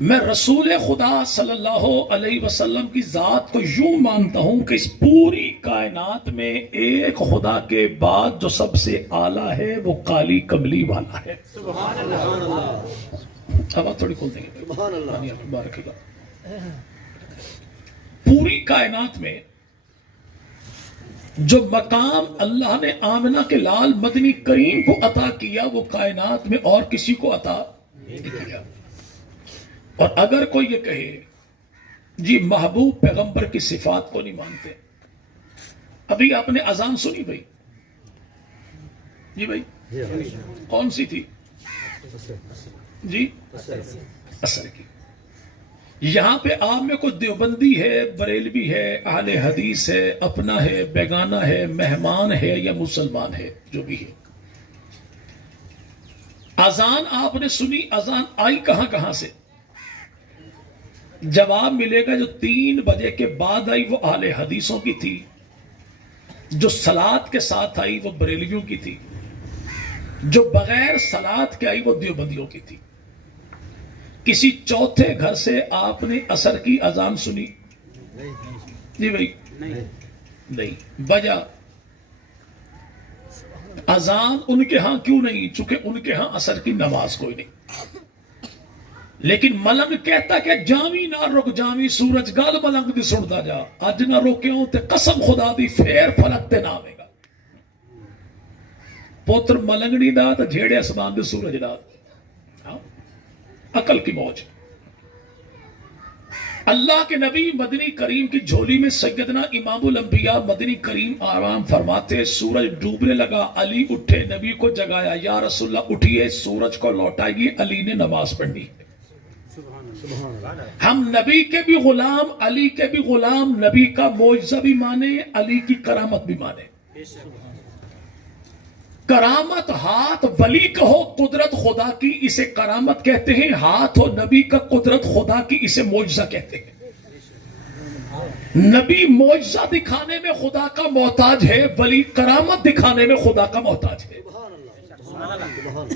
میں رسول خدا صلی اللہ علیہ وسلم کی ذات کو یوں مانتا ہوں کہ اس پوری کائنات میں ایک خدا کے بعد جو سب سے اعلیٰ ہے وہ کالی کملی والا ہے. سبحان اللہ. اب آپ تھوڑی کھول دیں گے. سبحان اللہ. بارک اللہ. پوری کائنات میں جو مقام اللہ نے آمنہ کے لال مدنی کریم کو عطا کیا وہ کائنات میں اور کسی کو عطا نہیں کیا. اور اگر کوئی یہ کہے جی محبوب پیغمبر کی صفات کو نہیں مانتے. ابھی آپ نے اذان سنی بھائی؟ جی بھائی کون سی تھی جی؟ اثر کی. یہاں پہ آپ میں کوئی دیوبندی ہے، بریلوی ہے، اہل حدیث ہے، اپنا ہے، بیگانہ ہے، مہمان ہے یا مسلمان ہے، جو بھی ہے. اذان آپ نے سنی، اذان آئی کہاں کہاں سے؟ جواب ملے گا جو 3 بجے کے بعد آئی وہ اہل حدیثوں کی تھی، جو صلات کے ساتھ آئی وہ بریلویوں کی تھی، جو بغیر صلات کے آئی وہ دیوبندیوں کی تھی. کسی چوتھے گھر سے آپ نے عصر کی اذان سنی؟ جی بھائی نہیں. وجہ اذان ان کے ہاں کیوں نہیں؟ چونکہ ان کے ہاں عصر کی نماز کوئی نہیں. لیکن ملنگ کہتا کہ جامی نہ رک جامی سورج گل ملنگ دی سنتا جا، اج نہ روکیوں تے قسم خدا دی پھر فلک تے نہ آوے گا. پوتر ملنگنی دا تے جھیڑے اسمان دے سورج دا. عقل کی موج. اللہ کے نبی مدنی کریم کی جھولی میں سیدنا امام الانبیاء مدنی کریم آرام فرماتے. سورج ڈوبنے لگا، علی اٹھے، نبی کو جگایا، یا رسول اللہ اٹھیے سورج کو لوٹائیے، علی نے نماز پڑھنی. ہم نبی کے بھی غلام، علی کے بھی غلام، نبی کا معجزہ بھی مانے، علی کی کرامت بھی مانے. کرامت ہاتھ ولی کا ہو قدرت خدا کی اسے کرامت کہتے ہیں، ہاتھ ہو نبی کا قدرت خدا کی اسے معجزہ کہتے ہیں. نبی معجزہ دکھانے میں خدا کا محتاج ہے، ولی کرامت دکھانے میں خدا کا محتاج ہے.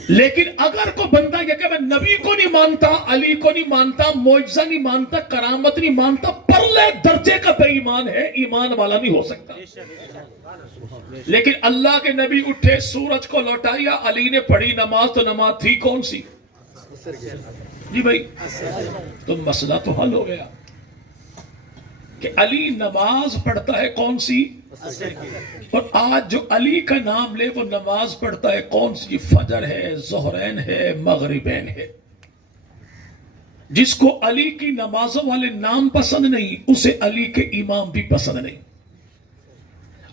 لیکن اگر کوئی بندہ یہ کہ میں نبی کو نہیں مانتا، علی کو نہیں مانتا، معجزہ نہیں مانتا، کرامت نہیں مانتا، پرلے درجے کا بے ایمان ہے، ایمان والا نہیں ہو سکتا. لیکن اللہ کے نبی اٹھے، سورج کو لوٹایا، علی نے پڑھی نماز، تو نماز تھی کون سی؟ جی بھائی تو مسئلہ تو حل ہو گیا کہ علی نماز پڑھتا ہے کون سی؟ اور آج جو علی کا نام لے وہ نماز پڑھتا ہے کون سی؟ فجر ہے، ظہرین ہے، مغربین ہے. جس کو علی کی نمازوں والے نام پسند نہیں اسے علی کے امام بھی پسند نہیں.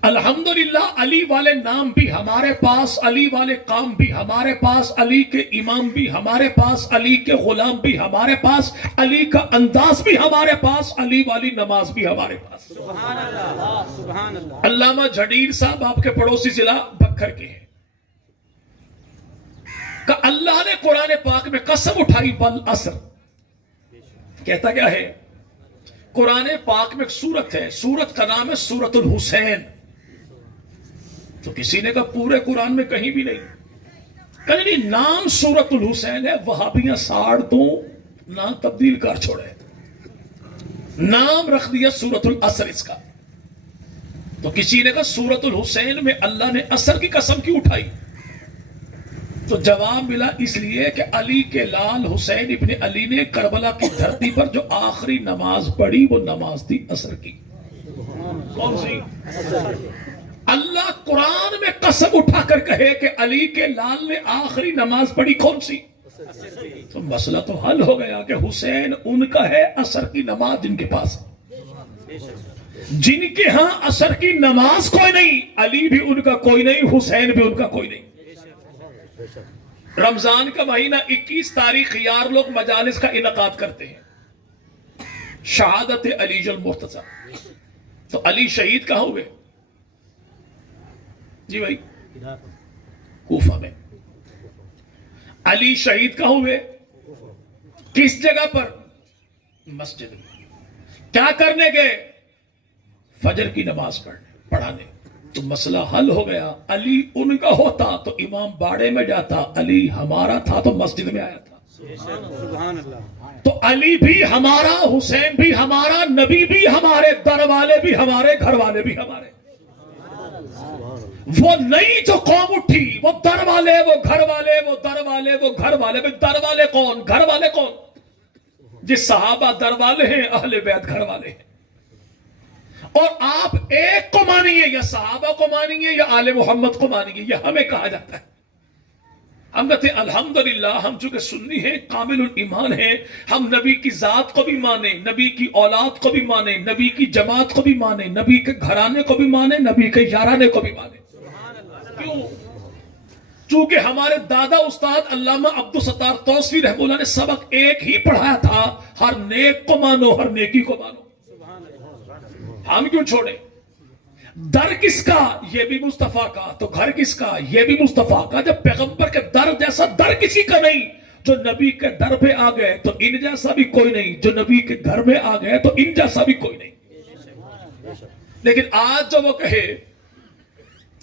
الحمدللہ علی والے نام بھی ہمارے پاس، علی والے کام بھی ہمارے پاس، علی کے امام بھی ہمارے پاس، علی کے غلام بھی ہمارے پاس، علی کا انداز بھی ہمارے پاس، علی والی نماز بھی ہمارے پاس. سبحان اللہ. سبحان اللہ. علامہ جھنیر صاحب آپ کے پڑوسی ضلع بکھر کے ہیں کہ اللہ نے قرآن پاک میں قسم اٹھائی والعصر. کہتا کیا ہے؟ قرآن پاک میں ایک سورت ہے، سورت کا نام ہے سورت الحسین. تو کسی نے کہا پورے قرآن میں کہیں بھی نہیں. کہیں نہیں، نام سورت الحسین ہے، وہابیاں ساڑ تو نام تبدیل کر چھوڑے، نام رکھ دیا سورت العصر اس کا. تو کسی نے کہا سورت الحسین میں اللہ نے عصر کی قسم کیوں اٹھائی؟ تو جواب ملا اس لیے کہ علی کے لال حسین ابن علی نے کربلا کی دھرتی پر جو آخری نماز پڑھی وہ نماز تھی عصر کی. کون سی؟ اللہ قرآن میں قسم اٹھا کر کہے کہ علی کے لال نے آخری نماز پڑھی کون سی؟ تو مسئلہ تو حل ہو گیا کہ حسین ان کا ہے، عصر کی نماز جن کے پاس ہے. جن کے ہاں عصر کی نماز کوئی نہیں، علی بھی ان کا کوئی نہیں، حسین بھی ان کا کوئی نہیں. رمضان کا مہینہ 21 تاریخ یار لوگ مجالس کا انعقاد کرتے ہیں، شہادت علی المرتضی. تو علی شہید کہاں ہوئے؟ جی بھائی کوفہ میں. علی شہید کہاں ہوئے؟ کس جگہ پر؟ مسجد میں. کیا کرنے گئے؟ فجر کی نماز پڑھانے. تو مسئلہ حل ہو گیا. علی ان کا ہوتا تو امام باڑے میں جاتا، علی ہمارا تھا تو مسجد میں آیا تھا. سبحان اللہ. تو علی بھی ہمارا، حسین بھی ہمارا، نبی بھی ہمارے، در والے بھی ہمارے، گھر والے بھی ہمارے. وہ نئی جو قوم اٹھی، وہ در والے، وہ گھر والے، وہ در والے، وہ گھر والے. در والے کون؟ گھر والے کون؟ جس صحابہ در والے ہیں، اہل بیت گھر والے ہیں. اور آپ ایک کو مانیے، یا صحابہ کو مانیے یا آل محمد کو مانیے، یہ ہمیں کہا جاتا ہے. ہم کہتے ہیں الحمدللہ ہم چونکہ سنی ہیں، کامل الایمان ہیں، ہم نبی کی ذات کو بھی مانیں، نبی کی اولاد کو بھی مانیں، نبی کی جماعت کو بھی مانیں، نبی کے گھرانے کو بھی مانیں، نبی کے یارانے کو بھی مانیں. کیوں؟ چونکہ ہمارے دادا استاد علامہ عبدالستار توسوی رحمہ اللہ نے سبق ایک ہی پڑھایا تھا، ہر نیک کو مانو، ہر نیکی کو مانو. ہم کیوں چھوڑیں؟ در کس کا؟ یہ بھی مصطفیٰ کا. تو گھر کس کا؟ یہ بھی مصطفیٰ کا. جب پیغمبر کے در جیسا در کسی کا نہیں، جو نبی کے در پہ آ گئے تو ان جیسا بھی کوئی نہیں، جو نبی کے گھر میں آ گئے تو ان جیسا بھی کوئی نہیں. لیکن آج جو وہ کہے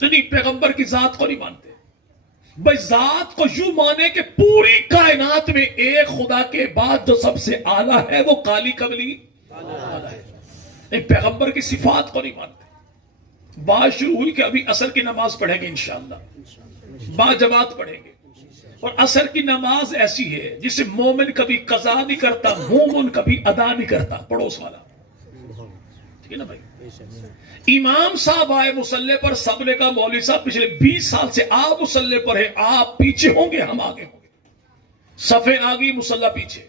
نہیں پیغمبر کی ذات کو نہیں مانتے، بھائی ذات کو یوں مانے کہ پوری کائنات میں ایک خدا کے بعد جو سب سے اعلیٰ ہے وہ کالی کملی ہے. پیغمبر کی صفات کو نہیں مانتے. بات شروع ہوئی کہ ابھی عصر کی نماز پڑھیں گے انشاءاللہ، با جماعت پڑھیں گے. اور عصر کی نماز ایسی ہے جسے مومن کبھی قضا نہیں کرتا، مومن کبھی ادا نہیں کرتا. پڑوس والا ٹھیک ہے نا بھائی. امام صاحب آئے مصلی پر، سب نے کہا مولوی صاحب پچھلے 20 سال سے آپ مصلی پر ہیں، آپ پیچھے ہوں گے ہم آگے ہوں گے. صفیں آگئی، مصلی پیچھے،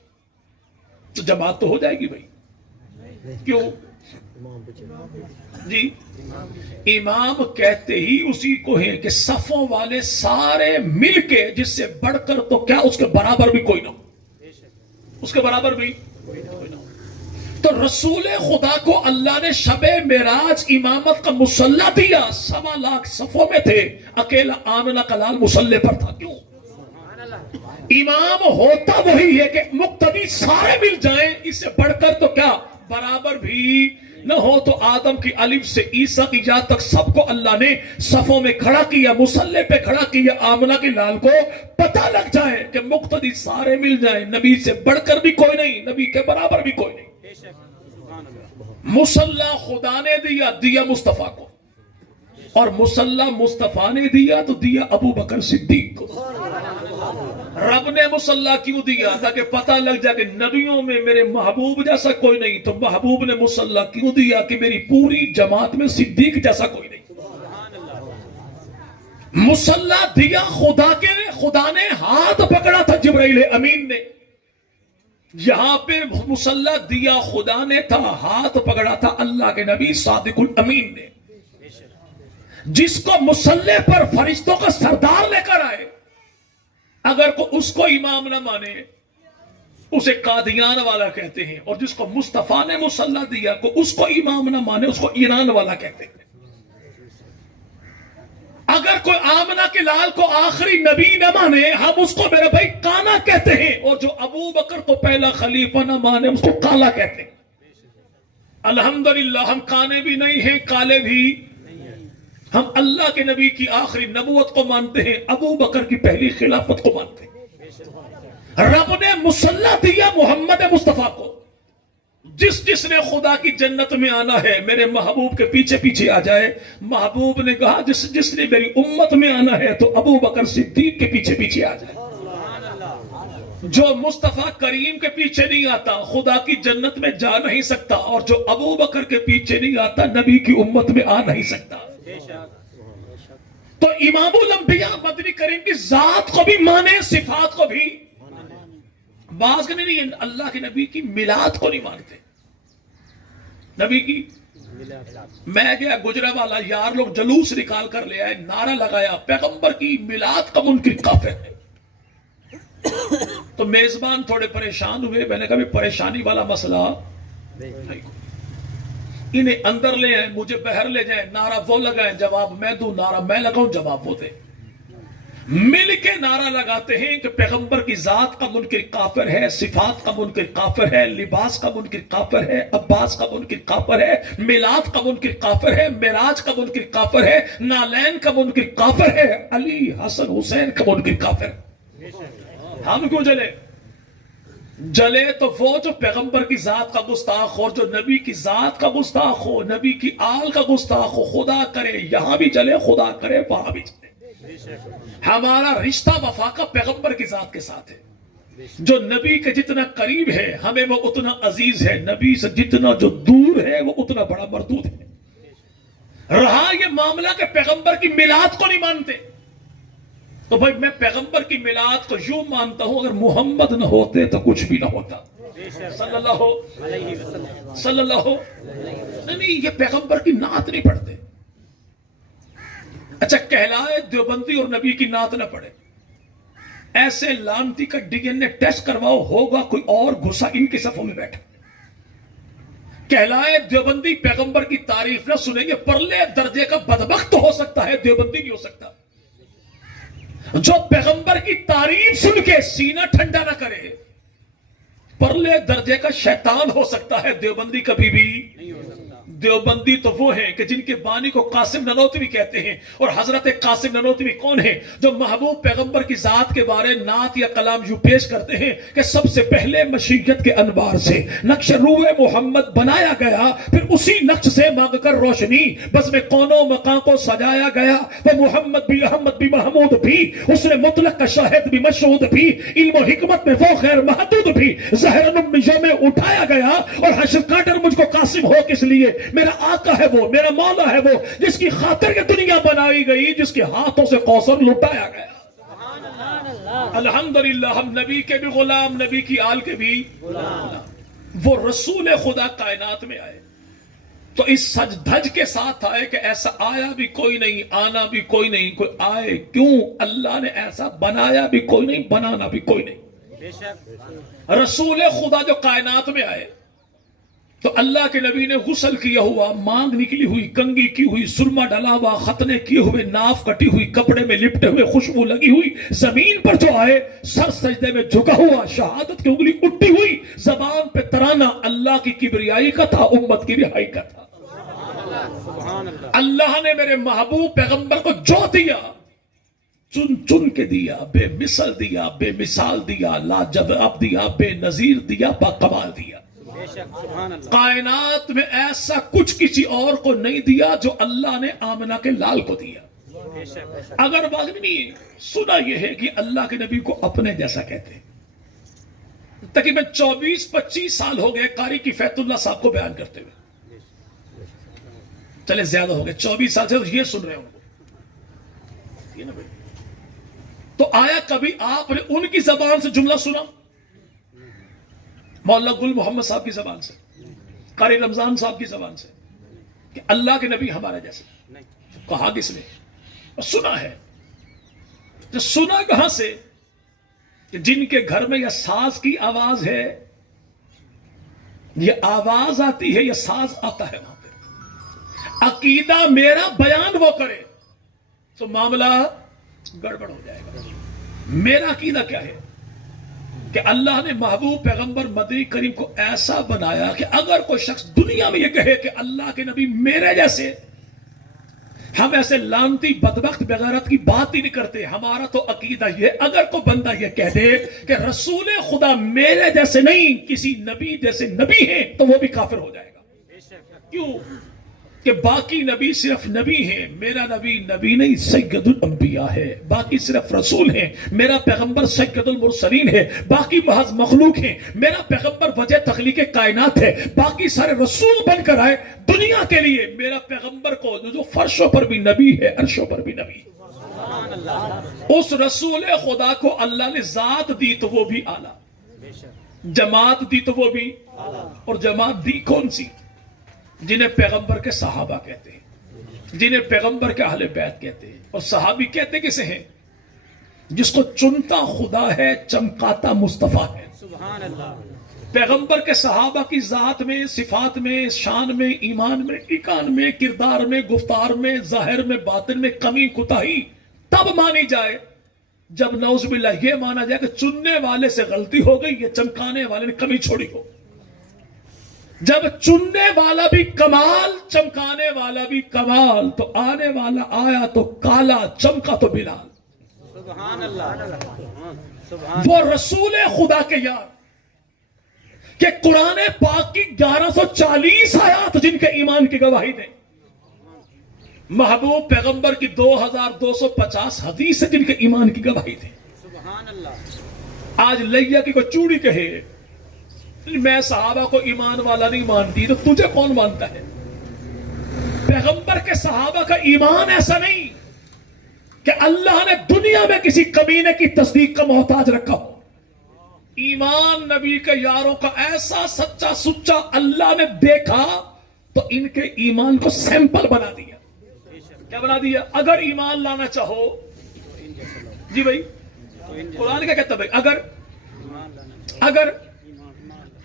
تو جماعت تو ہو جائے گی بھائی. کیوں جی؟ امام کہتے ہی اسی کو ہیں کہ صفوں والے سارے مل کے، جس سے بڑھ کر تو کیا اس کے برابر بھی کوئی نہ ہو، اس کے برابر بھی کوئی نہ ہو. تو رسول خدا کو اللہ نے شب معراج امامت کا مصلی دیا، 1.25 لاکھ صفوں میں تھے، اکیلا آمنہ کا لال مصلی پر تھا. کیوں؟ امام ہوتا وہی ہے کہ مقتدی سارے مل جائیں، اس سے بڑھ کر تو کیا برابر بھی نہ ہو. تو آدم کی الف سے عیسیٰ کی یا تک سب کو اللہ نے صفوں میں کھڑا کیا، مصلی پہ کھڑا کیا. آمنہ کی لال کو پتہ لگ جائے کہ مقتدی سارے مل جائیں، نبی سے بڑھ کر بھی کوئی نہیں، نبی کے برابر بھی کوئی نہیں. مصلی خدا نے دیا مصطفیٰ کو، اور مصلی مصطفیٰ نے دیا تو دیا ابو بکر صدیق کو. رب نے مصلی کیوں دیا؟ تاکہ پتہ لگ جائے کہ نبیوں میں میرے محبوب جیسا کوئی نہیں. تو محبوب نے مصلی کیوں دیا؟ کہ میری پوری جماعت میں صدیق جیسا کوئی نہیں. مصلی دیا خدا نے ہاتھ پکڑا تھا جبرائیل امین نے. یہاں پہ مصلی دیا خدا نے تھا، ہاتھ پکڑا تھا اللہ کے نبی صادق الامین نے. جس کو مصلی پر فرشتوں کا سردار لے کر آئے، اگر کوئی اس کو امام نہ مانے اسے قادیان والا کہتے ہیں. اور جس کو مصطفیٰ نے مصلی دیا کو اس کو امام نہ مانے اس کو ایران والا کہتے ہیں. اگر کوئی آمنہ کے لال کو آخری نبی نہ مانے ہم اس کو میرے بھائی کانا کہتے ہیں. اور جو ابو بکر کو پہلا خلیفہ نہ مانے اس کو کالا کہتے ہیں. الحمدللہ ہم کانے بھی نہیں ہیں، کالے بھی. ہم اللہ کے نبی کی آخری نبوت کو مانتے ہیں، ابو بکر کی پہلی خلافت کو مانتے ہیں. رب نے مصلی دیا محمد مصطفیٰ کو. جس نے خدا کی جنت میں آنا ہے میرے محبوب کے پیچھے پیچھے آ جائے. محبوب نے کہا جس نے میری امت میں آنا ہے تو ابو بکر صدیق کے پیچھے پیچھے آ جائے. جو مصطفیٰ کریم کے پیچھے نہیں آتا خدا کی جنت میں جا نہیں سکتا، اور جو ابو بکر کے پیچھے نہیں آتا نبی کی امت میں آ نہیں سکتا. تو امام الانبیاء مدنی کریم کی ذات کو بھی مانے، صفات کو بھی. بعض کے نہیں، اللہ کے نبی کی میلاد کو نہیں مانتے. نبی کی میں گیا گجرا والا، یار لوگ جلوس نکال کر لے آئے، نعرہ لگایا پیغمبر کی میلاد کا منکر کافر ہے. تو میزبان تھوڑے پریشان ہوئے. میں نے کہا پریشانی والا مسئلہ انہیں اندر لے آئیں، مجھے باہر لے جائیں. نعرہ وہ لگائیں جواب میں دوں، نعرہ میں لگاؤں جواب وہ دے. مل کے نعرہ لگاتے ہیں کہ پیغمبر کی ذات کا منکر کافر ہے، صفات کا منکر کافر ہے، لباس کا منکر کافر ہے، عباس کا منکر کافر ہے، میلاد کا منکر کافر ہے، معراج کا منکر کافر ہے، نالین کا منکر کافر ہے، علی حسن حسین کا منکر کافر ہے. ہم کیوں جلے؟ جلے تو وہ جو پیغمبر کی ذات کا گستاخ ہو، جو نبی کی ذات کا گستاخ ہو، نبی کی آل کا گستاخ ہو، خدا کرے یہاں بھی جلے، خدا کرے وہاں بھی جلے۔ ہمارا رشتہ وفا کا پیغمبر کی ذات کے ساتھ ہے۔ جو نبی کے جتنا قریب ہے ہمیں وہ اتنا عزیز ہے، نبی سے جتنا جو دور ہے وہ اتنا بڑا مردود ہے۔ رہا یہ معاملہ کہ پیغمبر کی میلاد کو نہیں مانتے، تو بھائی میں پیغمبر کی میلاد کو یوں مانتا ہوں، اگر محمد نہ ہوتے تو کچھ بھی نہ ہوتا، صلی اللہ نہیں، یہ پیغمبر کی نعت نہیں پڑھتے۔ اچھا کہلائے دیوبندی اور نبی کی نعت نہ پڑھے، ایسے لانتی کا ڈی این اے ٹیسٹ کرواؤ، ہوگا کوئی اور گھسا ان کے صفوں میں بیٹھا۔ کہلائے دیوبندی پیغمبر کی تعریف نہ سنیں گے، پرلے درجے کا بدبخت ہو سکتا ہے، دیوبندی نہیں ہو سکتا۔ جو پیغمبر کی تعریف سن کے سینہ ٹھنڈا نہ کرے، پرلے درجے کا شیطان ہو سکتا ہے، دیوبندی کبھی بھی نہیں ہو سکتا۔ دیوبندی تو وہ ہیں کہ جن کے بانی کو قاسم نانوتوی کہتے ہیں، اور حضرت قاسم نانوتوی کون ہیں؟ جو محبوب پیغمبر کی ذات کے بارے نعت یا کلام یوں پیش کرتے ہیں کہ سب سے پہلے مشیت کے انوار سے نقش روح محمد بنایا گیا، پھر اسی نقش سے مانگ کر روشنی بس میں کونوں مقام کو سجایا گیا، وہ محمد بھی احمد بھی محمود بھی، اس نے مطلق کا شاہد بھی مشہود بھی، علم و حکمت میں وہ غیر محدود بھی، ظاہراً میں اٹھایا گیا، اور حشر کاٹر مجھ کو قاسم ہو کس لیے؟ میرا آقا ہے وہ، میرا مولا ہے وہ، جس کی خاطر یہ دنیا بنائی گئی، جس کے ہاتھوں سے کوثر لٹایا گیا۔ الحمدللہ ہم نبی کے بھی غلام، نبی کی آل کے بھی غلام۔ وہ رسول خدا کائنات میں آئے تو اس سج دھج کے ساتھ آئے کہ ایسا آیا بھی کوئی نہیں، آنا بھی کوئی نہیں، کوئی آئے کیوں؟ اللہ نے ایسا بنایا بھی کوئی نہیں، بنانا بھی کوئی نہیں۔ رسول خدا جو کائنات میں آئے تو اللہ کے نبی نے غسل کیا ہوا، مانگ نکلی ہوئی، کنگھی کی ہوئی، سرما ڈلا ہوا، ختنے کیے ہوئے، ناف کٹی ہوئی، کپڑے میں لپٹے ہوئے، خوشبو لگی ہوئی، زمین پر جو آئے سر سجدے میں جھکا ہوا، شہادت کی انگلی اٹھی ہوئی، زبان پہ ترانہ اللہ کی کبریائی کا تھا، امت کی رہائی کا تھا۔ اللہ نے میرے محبوب پیغمبر کو جو دیا، چن چن کے دیا، بے مثل دیا، بے مثال دیا، لاجواب دیا، بے نظیر دیا، با کمال دیا۔ کائنات میں ایسا کچھ کسی اور کو نہیں دیا جو اللہ نے آمنہ کے لال کو دیا۔ اگر بات نہیں سنا یہ ہے کہ اللہ کے نبی کو اپنے جیسا کہتے ہیں۔ تقریباً 24-25 سال ہو گئے قاری کفایت اللہ صاحب کو بیان کرتے ہوئے، چلے زیادہ ہو گئے، 24 سال سے یہ سن رہے ہوں۔ تو آیا کبھی آپ نے ان کی زبان سے جملہ سنا؟ مولانا گل محمد صاحب کی زبان سے، قاری رمضان صاحب کی زبان سے، کہ اللہ کے نبی ہمارے جیسے؟ کہا کس نے؟ سنا ہے۔ تو سنا کہاں سے؟ کہ جن کے گھر میں یہ ساز کی آواز ہے، یہ آواز آتی ہے، یہ ساز آتا ہے وہاں پہ، عقیدہ میرا بیان وہ کرے تو معاملہ گڑبڑ ہو جائے گا۔ میرا عقیدہ کیا ہے کہ اللہ نے محبوب پیغمبر مدنی کریم کو ایسا بنایا کہ اگر کوئی شخص دنیا میں یہ کہے کہ اللہ کے نبی میرے جیسے، ہم ایسے لانتی بدبخت بغیرت کی بات ہی نہیں کرتے۔ ہمارا تو عقیدہ یہ، اگر کوئی بندہ یہ کہہ دے کہ رسول خدا میرے جیسے نہیں، کسی نبی جیسے نبی ہیں، تو وہ بھی کافر ہو جائے گا۔ کیوں؟ کہ باقی نبی صرف نبی ہیں، میرا نبی نبی نہیں، سید الانبیاء ہے۔ باقی صرف رسول ہیں، میرا پیغمبر سید المرسلین ہے۔ باقی محض مخلوق ہیں، میرا پیغمبر وجہ تخلیق کائنات ہے۔ باقی سارے رسول بن کر آئے دنیا کے لیے، میرا پیغمبر کو جو فرشوں پر بھی نبی ہے، عرشوں پر بھی نبی ہے۔ اس رسول خدا کو اللہ نے ذات دی تو وہ بھی اعلیٰ، جماعت دی تو وہ بھی، اور جماعت دی کون سی؟ جنہیں پیغمبر کے صحابہ کہتے ہیں، جنہیں پیغمبر کے اہل بیت کہتے ہیں۔ اور صحابی کہتے کسے ہیں؟ جس کو چنتا خدا ہے، چمکاتا مصطفیٰ ہے۔ سبحان اللہ۔ پیغمبر کے صحابہ کی ذات میں، صفات میں، شان میں، ایمان میں، ایقان میں، کردار میں، گفتار میں، ظاہر میں، باطن میں کمی کوتاہی تب مانی جائے جب نعوذ باللہ یہ مانا جائے کہ چننے والے سے غلطی ہو گئی، یہ چمکانے والے نے کمی چھوڑی ہو۔ جب چننے والا بھی کمال، چمکانے والا بھی کمال، تو آنے والا آیا تو کالا، چمکا تو بلال۔ سبحان اللہ۔ وہ رسول خدا کے یار، کہ قرآن پاک کی 1140 آیات جن کے ایمان کی گواہی دیں، محبوب پیغمبر کی 2250 حدیث جن کے ایمان کی گواہی دیں۔ سبحان اللہ۔ آج لیا کی کوئی چوڑی کہے میں صحابہ کو ایمان والا نہیں مانتی، تو تجھے کون مانتا ہے؟ پیغمبر کے صحابہ کا ایمان ایسا نہیں کہ اللہ نے دنیا میں کسی کمینے کی تصدیق کا محتاج رکھا ہو۔ ایمان نبی کے یاروں کا ایسا سچا سچا اللہ نے دیکھا تو ان کے ایمان کو سیمپل بنا دیا۔ کیا بنا دیا؟ اگر ایمان لانا چاہو، جی بھائی قرآن کیا کہتا ہے بھائی؟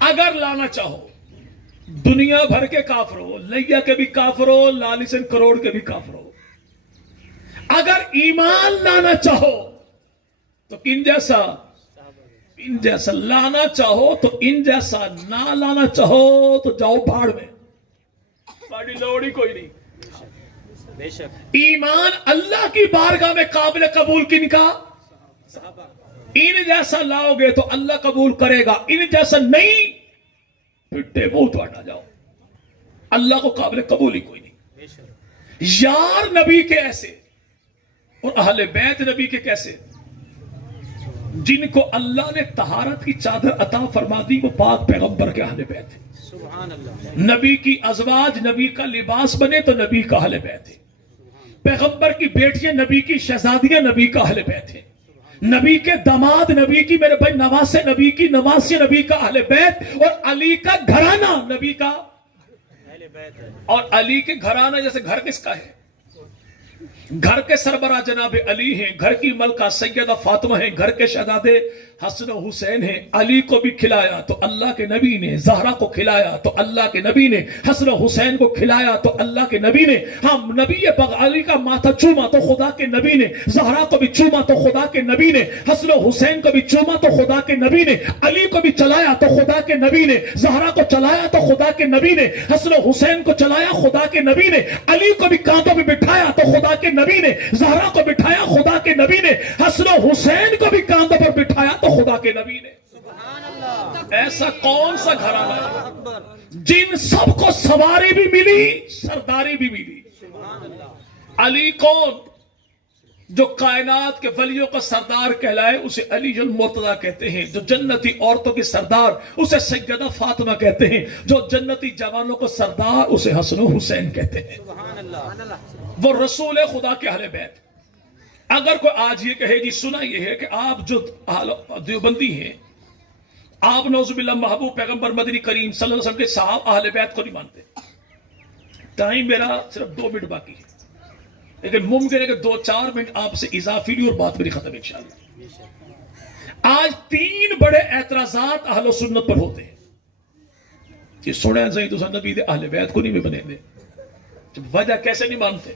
اگر لانا چاہو دنیا بھر کے کافر ہو، لیا کے بھی کافر ہو، لالچن کروڑ کے بھی کافر ہو، اگر ایمان لانا چاہو تو ان جیسا لانا چاہو تو ان جیسا، نہ لانا چاہو تو جاؤ بھاڑ میں، بڑی لوڑی کوئی نہیں۔ بے شک۔ ایمان اللہ کی بارگاہ میں قابل قبول کن کا؟ صحابہ۔ ان جیسا لاؤ گے تو اللہ قبول کرے گا، ان جیسا نہیں پھٹے منہ تو ہٹا جاؤ، اللہ کو قابل قبول ہی کوئی نہیں۔ بے شک۔ یار نبی کے ایسے اور اہل بیت نبی کے کیسے، جن کو اللہ نے طہارت کی چادر عطا فرما دی، وہ پاک پیغمبر کے اہل بیت ہیں۔ سبحان اللہ۔ نبی کی ازواج نبی کا لباس بنے تو نبی کا اہل بیت ہے۔ پیغمبر کی بیٹیاں نبی کی شہزادیاں نبی کا اہل بیت ہے۔ نبی کے داماد نبی کی، میرے بھائی نواسے نبی کی، نواسی نبی کا اہل بیت، اور علی کا گھرانہ نبی کا اہل بیت ہے۔ اور علی کے گھرانہ جیسے گھر کس کا ہے؟ گھر کے سربراہ جناب علی ہیں، گھر کی ملکہ سیدہ فاطمہ ہیں، گھر کے شہزادے حسن و حسین ہیں۔ علی کو بھی کھلایا تو اللہ کے نبی نے، زہرا کو کھلایا تو اللہ کے نبی نے، حسن و حسین کو کھلایا تو اللہ کے نبی نے۔ ہم نبی پاک علی کا ماتھا چوما تو خدا کے نبی نے، زہرا کو بھی چوما تو خدا کے نبی نے، حسن و حسین کو بھی چوما تو خدا کے نبی نے، علی کو بھی چلایا تو خدا کے نبی نے، زہرا کو چلایا تو خدا کے نبی نے، حسن و حسین کو چلایا خدا کے نبی نے، علی کو بھی کانٹوں پہ بٹھایا تو خدا کے نبی نے، زہرا کو بٹھایا خدا کے نبی نے، حسن و حسین کو بھی کاندھوں پر بٹھایا تو خدا کے نبی نے۔ سبحان اللہ۔ ایسا کون سا گھرانہ ہے اکبر۔ جن سب کو سواری بھی ملی، سرداری بھی ملی؟ سبحان اللہ۔ علی کون؟ جو کائنات کے ولیوں کا سردار کہلائے اسے علی المرتضیٰ کہتے ہیں، جو جنتی عورتوں کے سردار اسے سیدہ فاطمہ کہتے ہیں، جو جنتی جوانوں کو سردار اسے حسن و حسین کہتے ہیں۔ سبحان اللہ۔ وہ رسول خدا کے اہل بیت۔ اگر کوئی آج یہ کہے جی سنا یہ ہے کہ آپ جو دیوبندی ہیں، آپ نعوذ باللہ محبوب پیغمبر مدنی کریم صلی اللہ علیہ وسلم کے صحابہ اہل بیت کو نہیں مانتے، ٹائم میرا صرف 2 منٹ باقی ہے، لیکن ممکن ہے کہ 2-4 منٹ آپ سے اضافی لی اور بات میری ختم انشاءاللہ۔ آج 3 بڑے اعتراضات اہل سنت پر ہوتے ہیں، یہ سنیں صحیح تو نبی دے اہل بیت کو نہیں بھی بنے دے۔ وجہ کیسے نہیں مانتے؟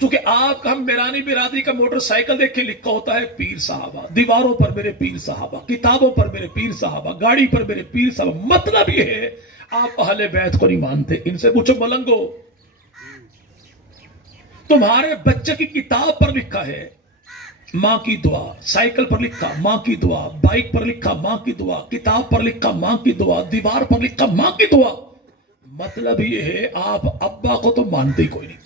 کیونکہ آپ کا ہم میرانی برادری کا موٹر سائیکل دیکھ کے لکھا ہوتا ہے پیر صحابہ، دیواروں پر میرے پیر صحابہ، کتابوں پر میرے پیر صحابہ، گاڑی پر میرے پیر صحابہ۔ مطلب یہ ہے آپ اہل بیت کو نہیں مانتے۔ ان سے پوچھو ملنگو، تمہارے بچے کی کتاب پر لکھا ہے ماں کی دعا، سائیکل پر لکھا ماں کی دعا، بائک پر لکھا ماں کی دعا، کتاب پر لکھا ماں کی دعا، دیوار پر لکھا ماں کی دعا۔ مطلب یہ ہے آپ ابا کو تو مانتے ہی کوئی نہیں۔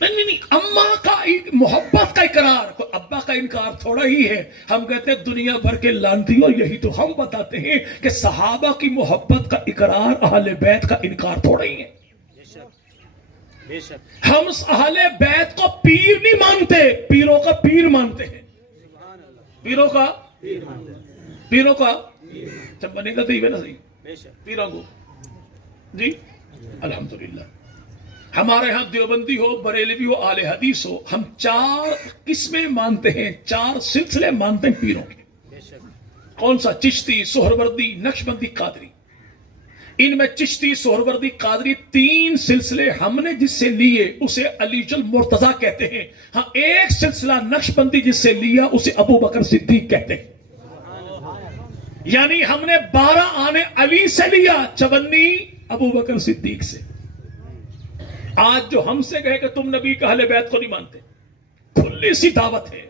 نہیں، اماں کا محبت کا اقرار، کوئی ابا کا انکار تھوڑا ہی ہے۔ ہم کہتے ہیں دنیا بھر کے لانتیوں، یہی تو ہم بتاتے ہیں کہ صحابہ کی محبت کا اقرار اہل بیت کا انکار تھوڑا ہی ہے۔ بے شک۔ ہم اہل بیت کو پیر نہیں مانتے، پیروں کا پیر مانتے ہیں۔ سبحان اللہ۔ پیروں کا پیروں کا جب بنے گا تو یہ نا صحیح بے شک۔ پیروں کو جی الحمدللہ۔ ہمارے ہاں دیوبندی ہو، بریلوی ہو، اہل حدیث ہو، ہم 4 قسمیں مانتے ہیں، 4 سلسلے مانتے ہیں پیروں کے۔ بے شک۔ کون سا؟ چشتی، سہروردی، نقشبندی، قادری۔ ان میں چشتی، سہروردی، قادری 3 سلسلے ہم نے جس سے لیے اسے علی المرتضیٰ کہتے ہیں۔ ہاں ایک سلسلہ نقشبندی جس سے لیا اسے ابو بکر صدیق کہتے ہیں۔ یعنی ہم نے 12 آنے علی سے لیا، 54 ابو بکر صدیق سے۔ آج جو ہم سے کہے کہ تم نبی کا اہل بیت کو نہیں مانتے، کھلی سی دعوت ہے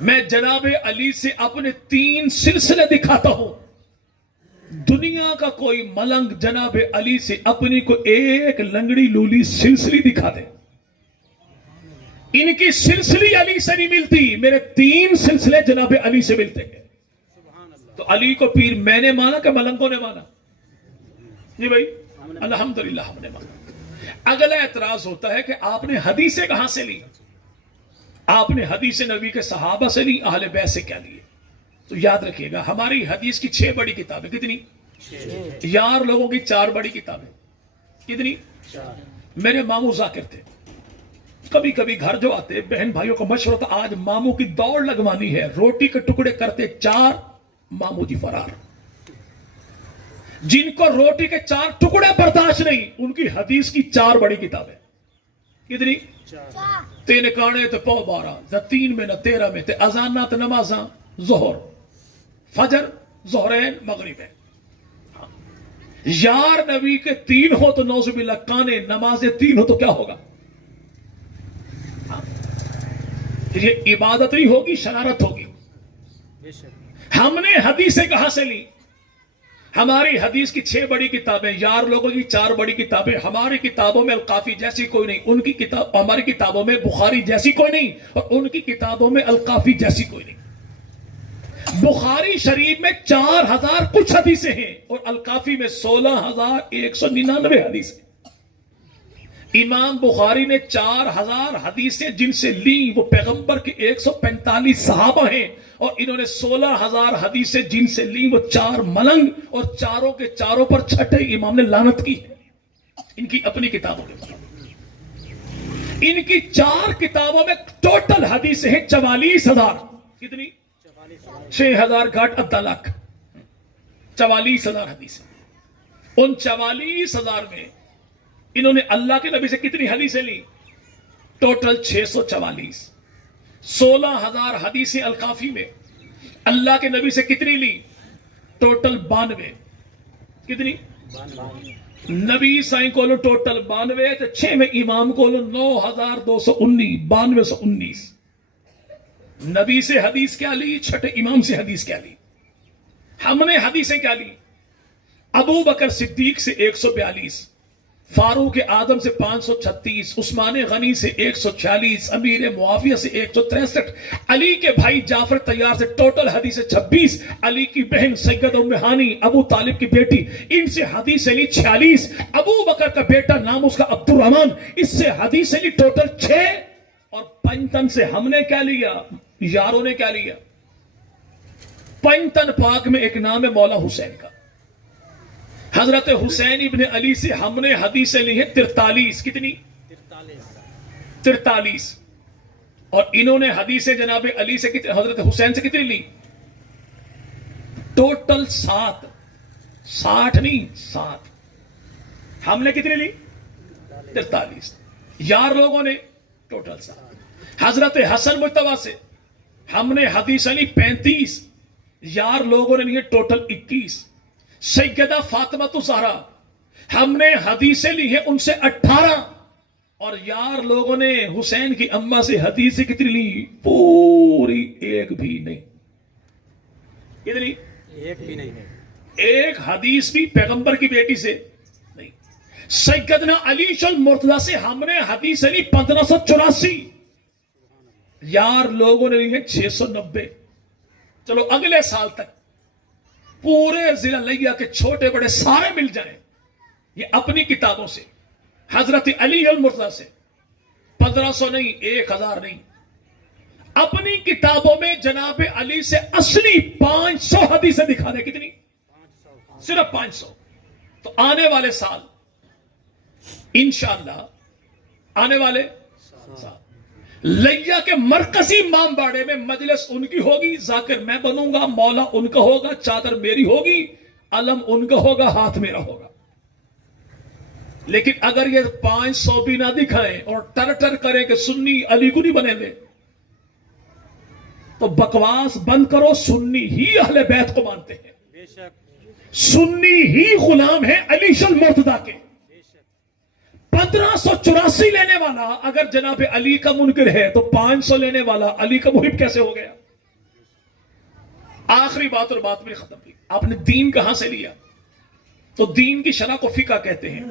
میں جناب علی سے اپنے 3 سلسلے دکھاتا ہوں. دنیا کا کوئی ملنگ جناب علی سے اپنی کو ایک لنگڑی لولی سلسلی دکھا دے. ان کی سلسلی علی سے نہیں ملتی, میرے 3 سلسلے جناب علی سے ملتے ہیں. تو علی کو پیر میں نے مانا کہ ملنگوں نے مانا؟ جی بھائی الحمدللہ ہم نے مانا. اگلا اعتراض ہوتا ہے کہ آپ نے حدیثیں کہاں سے لی؟ آپ نے حدیث نبی کے صحابہ سے لی, اہل بیت سے کیا لیے؟ تو یاد رکھیے گا ہماری حدیث کی 6 بڑی کتابیں. کتنی؟ یار لوگوں کی 4 بڑی کتابیں. کتنی؟ میرے ماموں ذاکر تھے, کبھی کبھی گھر جو آتے بہن بھائیوں کو مشورہ تھا آج ماموں کی دوڑ لگوانی ہے, روٹی کے ٹکڑے کرتے 4, ماموں جی فرار. جن کو روٹی کے 4 ٹکڑے برداشت نہیں, ان کی حدیث کی 4 بڑی کتابیں. کتنی؟ 3 کانے تو 12 3 میں نہ 13 میں تے اذان نہ نمازاں ظہر فجر ظہرین مغرب ہے. یار نبی کے 3 ہو تو نوز باللہ کانے, نمازیں 3 ہو تو کیا ہوگا؟ پھر یہ عبادت نہیں ہوگی, شرارت ہوگی. ہم نے حدیثیں کہاں سے لی؟ ہماری حدیث کی 6 بڑی کتابیں, یار لوگوں کی 4 بڑی کتابیں. ہماری کتابوں میں القافی جیسی کوئی نہیں, ان کی کتاب ہماری کتابوں میں بخاری جیسی کوئی نہیں, اور ان کی کتابوں میں القافی جیسی کوئی نہیں. بخاری شریف میں 4000 کچھ حدیثیں ہیں اور القافی میں 16199 حدیثیں. امام بخاری نے 4000 حدیثیں جن سے لی وہ پیغمبر کے 145 صحابہ ہیں, اور انہوں نے 16000 حدیثیں جن سے لی وہ 4 ملنگ, اور چاروں کے چاروں پر چھٹے امام نے لعنت کی ہے. ان کی اپنی کتابوں میں, ان کی 4 کتابوں میں ٹوٹل حدیثیں ہیں 44000. کتنی؟ 6000 گھاٹ ادھا لاکھ, 44000 حدیثیں. ان 44000 میں انہوں نے اللہ کے نبی سے کتنی حدیثیں لی؟ ٹوٹل 644. 16000 حدیثیں القافی میں. اللہ کے نبی سے کتنی لی؟ ٹوٹل 92. کتنی؟ نبی سائیں کو لو ٹوٹل 92, تو 6 میں امام کو لو 9219, 9219. نبی سے حدیث کیا لی, چھٹے امام سے حدیث کیا لی. ہم نے حدیثیں کیا لی؟ ابو بکر صدیق سے 142, فاروق اعظم سے 536, عثمان غنی سے 146, امیر معاویہ سے 163, علی کے بھائی جعفر طیار سے ٹوٹل حدیث 26, علی کی بہن سید ام ہانی ابو طالب کی بیٹی ان سے حدیث لی 46, ابو بکر کا بیٹا نام اس کا عبد الرحمن, اس سے حدیث لی ٹوٹل 6, اور پنجتن سے ہم نے کیا لیا؟ یاروں نے کیا لیا؟ پنجتن پاک میں ایک نام ہے مولا حسین کا. حضرت حسین ابن علی سے ہم نے حدیثیں لی ہیں 43. کتنی؟ 43. اور انہوں نے حدیثیں جناب علی سے حضرت حسین سے کتنی لی؟ ٹوٹل 7. 60 نہیں 7. ہم نے کتنی لی؟ 43. یار لوگوں نے ٹوٹل 7. حضرت حسن مجتبی سے ہم نے حدیثیں لی 35. یار لوگوں نے لی ہیں ٹوٹل 21. سیدہ فاطمہ الزہرا ہم نے حدیثیں لی ہیں ان سے 18, اور یار لوگوں نے حسین کی اماں سے حدیثیں کتنی لی؟ پوری ایک بھی نہیں. کتنی؟ ایک بھی نہیں ہے. ایک حدیث بھی پیغمبر کی بیٹی سے نہیں. سیدنا علی المرتضیٰ سے ہم نے حدیثیں لی 1584, یار لوگوں نے لی ہیں 690. چلو اگلے سال تک پورے ضلع لیا کے چھوٹے بڑے سارے مل جائیں, یہ اپنی کتابوں سے حضرت علی المرتضیٰ سے 1500 نہیں 1000 نہیں, اپنی کتابوں میں جناب علی سے اصلی 500 حدیثیں دکھا دیں. کتنی؟ صرف 500. تو آنے والے سال انشاءاللہ آنے والے سال لیا کے مرکزی امام باڑے میں مجلس ان کی ہوگی, ذاکر میں بنوں گا, مولا ان کا ہوگا, چادر میری ہوگی, علم ان کا ہوگا, ہاتھ میرا ہوگا. لیکن اگر یہ 500 بھی نہ دکھائیں اور ٹر ٹر کریں کہ سنی علی کو نہیں بنے دے, تو بکواس بند کرو. سنی ہی اہل بیت کو مانتے ہیں, بے شک, سنی ہی غلام ہے علی المرتضیٰ کے. 1584 لینے والا اگر جناب علی کا منکر ہے تو 500 لینے والا علی کا محب کیسے ہو گیا؟ آخری بات اور بات میری ختم کی. آپ نے دین کہاں سے لیا؟ تو دین کی شرح کو فقہ کہتے ہیں.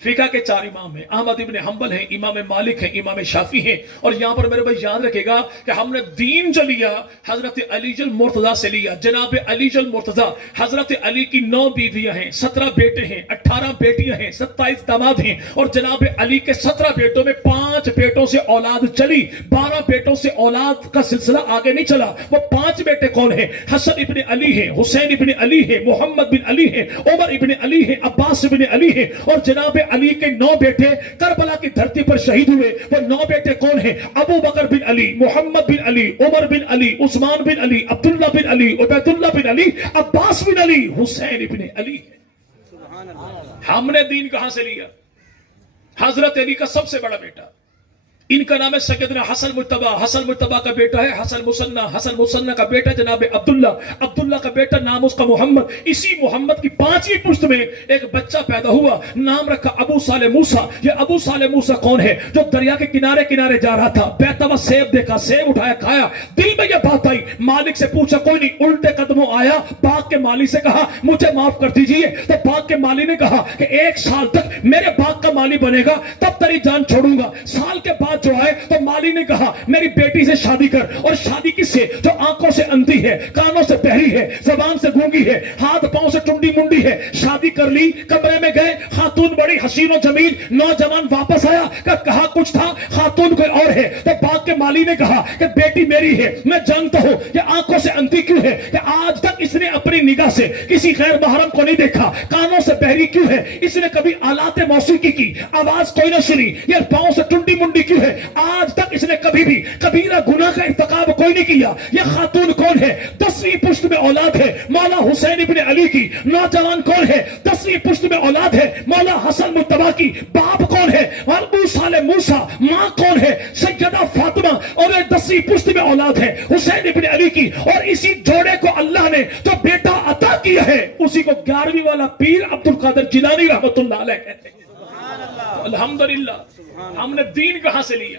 فقہ کے 4 امام ہیں. احمد ابن حنبل ہیں، امام مالک ہیں، امام شافعی ہیں. اور یہاں پر میرے بھائی یاد رکھے گا کہ ہم نے دین جو لیا حضرت علی المرتضیٰ سے لیا. جناب علی المرتضیٰ، حضرت علی کی 9 بیویاں ہیں، 17 بیٹے ہیں، 18 بیٹیاں ہیں، 27 داماد ہیں. اور جناب علی کے 17 بیٹوں میں 5 بیٹوں سے اولاد چلی، 12 بیٹوں سے اولاد کا سلسلہ آگے نہیں چلا. وہ 5 بیٹے کون ہیں؟ حسن ابن علی ہیں، حسین ابن علی ہیں، محمد بن علی ہیں، عمر ابن علی ہیں، عباس ابن علی ہیں. اور جناب علی کے 9 بیٹے کربلا کی دھرتی پر شہید ہوئے. وہ 9 بیٹے کون ہیں؟ ابو بکر بن علی، محمد بن علی، عمر بن علی، عثمان بن علی، عبداللہ بن علی، عبید اللہ بن علی، عباس بن علی، حسین ابن علی. سبحان اللہ. ہم نے دین کہاں سے لیا؟ حضرت علی کا سب سے بڑا بیٹا، ان کا نام ہے سیدنا حسن مجتبی. حسن مجتبی کا بیٹا ہے حسن مصنع. حسن مصنع کا بیٹا جناب عبداللہ. عبداللہ کا بیٹا نام اس کا محمد. اسی محمد کی 5ویں پشت میں ایک بچہ پیدا ہوا، نام رکھا ابو صالح موسیٰ. یہ ابو صالح موسیٰ کون ہے؟ جو دریا کے کنارے کنارے جا رہا تھا، بیٹھا ہوا سیب دیکھا، سیب اٹھایا کھایا. دل میں یہ بات آئی، مالک سے پوچھا، کوئی نہیں. الٹے قدموں آیا، باغ کے مالی سے کہا مجھے معاف کر دیجئے. تو باغ کے مالی نے کہا کہ 1 سال تک میرے باغ کا مالی بنے گا تب تیری جان چھوڑوں گا. سال کے بعد جو آئے تو مالی نے کہا میری بیٹی سے شادی کر. اور شادی کس سے؟ جو آنکھوں سے اندھی ہے، کانوں سے بہری ہے، زبان سے گونگی ہے، ہاتھ پاؤں سے ٹنڈی منڈی ہے. شادی کر لی، کمرے میں گئے، خاتون بڑی حسین و جمیل. نوجوان واپس آیا کہ کہا کچھ تھا، خاتون کوئی اور ہے. تو باغ کے مالی نے کہا کہ بیٹی میری ہے، میں جانتا ہوں یہ آنکھوں سے اندھی کیوں ہے، کہ آج تک اس نے اپنی نگاہ سے کسی غیر محرم کو نہیں دیکھا. کانوں سے بہری کیوں ہے؟ اس نے کبھی آلات موسیقی کی آواز کوئی نہ سنی. یہ پاؤں سے ٹنڈی منڈی کیوں ہے؟ آج تک اس نے کبھی بھی کبیرہ گناہ کا ارتکاب کوئی نہیں کیا. یہ خاتون کون ہے؟ 10ویں پشت میں اولاد ہے مولا حسین ابن علی کی. نوجوان کون ہے؟ 10ویں پشت میں اولاد ہے مولا حسن مجتبی کی. باپ کون ہے؟ ابو صالح موسیٰ. ماں کون ہے؟ سیدہ فاطمہ. اور 10ویں پشت میں اولاد ہے حسین ابن علی کی. اور اسی جوڑے کو اللہ نے جو بیٹا عطا کیا ہے اسی کو 11ویں والا پیر عبد القادر جیلانی رحمت اللہ علیہ کہتے ہیں. الحمدللہ. ہم نے دین کہاں سے لیا؟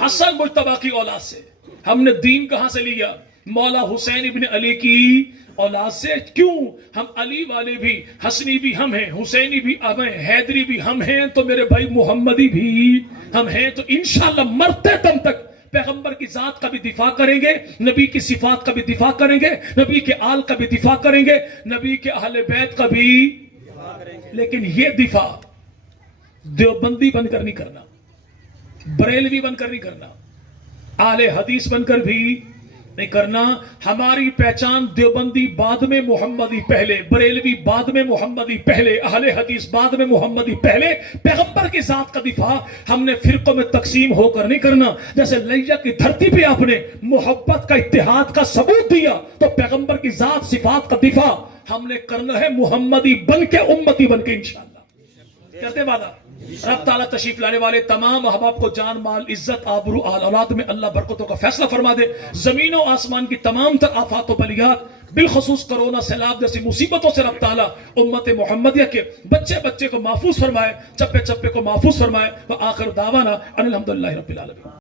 حسن مجتبی کی اولاد سے. ہم نے دین کہاں سے لیا؟ مولا حسین ابن علی کی اولاد سے. کیوں؟ ہم علی والے بھی، حسنی بھی ہم ہیں، حسینی بھی ہم ہیں، حیدری بھی ہم ہیں، تو میرے بھائی محمدی بھی ہم ہیں. تو انشاءاللہ مرتے دم تک پیغمبر کی ذات کا بھی دفاع کریں گے، نبی کی صفات کا بھی دفاع کریں گے، نبی کے آل کا بھی دفاع کریں گے، نبی کے اہل بیت کا بھی. لیکن یہ دفاع دیوبندی بن کر نہیں کرنا، بریلوی بن کر نہیں کرنا، اہل حدیث بن کر بھی نہیں کرنا. ہماری پہچان دیوبندی بعد میں، محمدی پہلے، بریلوی بعد میں، محمدی پہلے، اہل حدیث بعد میں، محمدی پہلے. پیغمبر کی ذات کا دفاع ہم نے فرقوں میں تقسیم ہو کر نہیں کرنا. جیسے لیا کی دھرتی پہ آپ نے محبت کا، اتحاد کا ثبوت دیا، تو پیغمبر کی ذات صفات کا دفاع ہم نے کرنا ہے محمدی بن کے، امتی بن کے انشاءاللہ. کہتے وعدہ. رب تعالیٰ تشریف لانے والے تمام احباب کو جان، مال، عزت، آبرو، آل اولاد میں اللہ برکتوں کا فیصلہ فرما دے. زمین و آسمان کی تمام تر آفات و بلیات، بالخصوص کرونا، سیلاب جیسی مصیبتوں سے رب تعالیٰ امت محمدیہ کے بچے بچے کو محفوظ فرمائے، چپے چپے کو محفوظ فرمائے. وآخر دعوانا ان الحمدللہ رب العالمین.